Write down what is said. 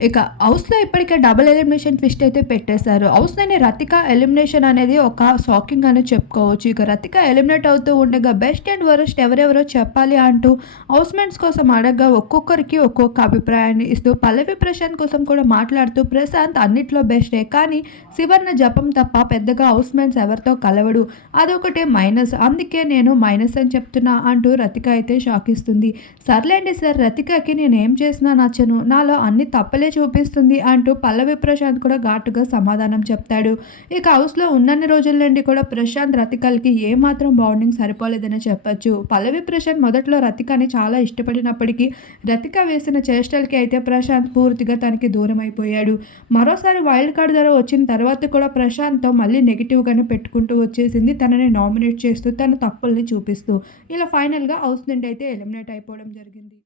ఇక హౌస్‌లో ఇప్పటికే డబుల్ ఎలిమినేషన్ ట్విస్ట్ అయితే పెట్టేశారు. హౌస్‌లోని రతిక ఎలిమినేషన్ అనేది ఒక షాకింగ్ అని చెప్పుకోవచ్చు. ఇక రతిక ఎలిమినేట్ అవుతూ ఉండగా బెస్ట్ అండ్ వరస్ట్ ఎవరెవరో చెప్పాలి అంటూ హౌస్‌మేట్స్ కోసం అడగగా ఒక్కొక్కరికి ఒక్కొక్క అభిప్రాయాన్ని ఇస్తూ పల్లవి ప్రశాంత్ కోసం కూడా మాట్లాడుతూ ప్రశాంత్ అన్నిట్లో బెస్టే కానీ శివర్ణ జపం తప్ప పెద్దగా హౌస్‌మేట్స్ ఎవరితో కలవడు. అదొకటే మైనస్. అందుకే నేను మైనస్ అని చెప్తున్నా అంటూ రతిక అయితే షాక్ ఇస్తుంది. సర్లేండి సార్ రతికకి నేను ఏం చేసినా నచ్చను. నాలో అన్ని తప్పలే చూపిస్తుంది అంటూ పల్లవి ప్రశాంత్ కూడా ఘాటుగా సమాధానం చెప్తాడు. ఇక హౌస్‌లో ఉన్నన్ని రోజుల నుండి కూడా ప్రశాంత్ రతికలకి ఏమాత్రం బాండింగ్ సరిపోలేదని చెప్పొచ్చు. పల్లవి ప్రశాంత్ మొదట్లో రతికని చాలా ఇష్టపడినప్పటికీ రతిక వేసిన చేష్టలకి అయితే ప్రశాంత్ పూర్తిగా తనకి దూరమైపోయాడు. మరోసారి వైల్డ్ కార్డ్ ధర వచ్చిన తర్వాత కూడా ప్రశాంత్‌తో మళ్ళీ నెగిటివ్గానే పెట్టుకుంటూ వచ్చేసింది. తనని నామినేట్ చేస్తూ తన తప్పుల్ని చూపిస్తూ. ఇలా ఫైనల్‌గా హౌస్ నుండి అయితే ఎలిమినేట్ అయిపోవడం జరిగింది.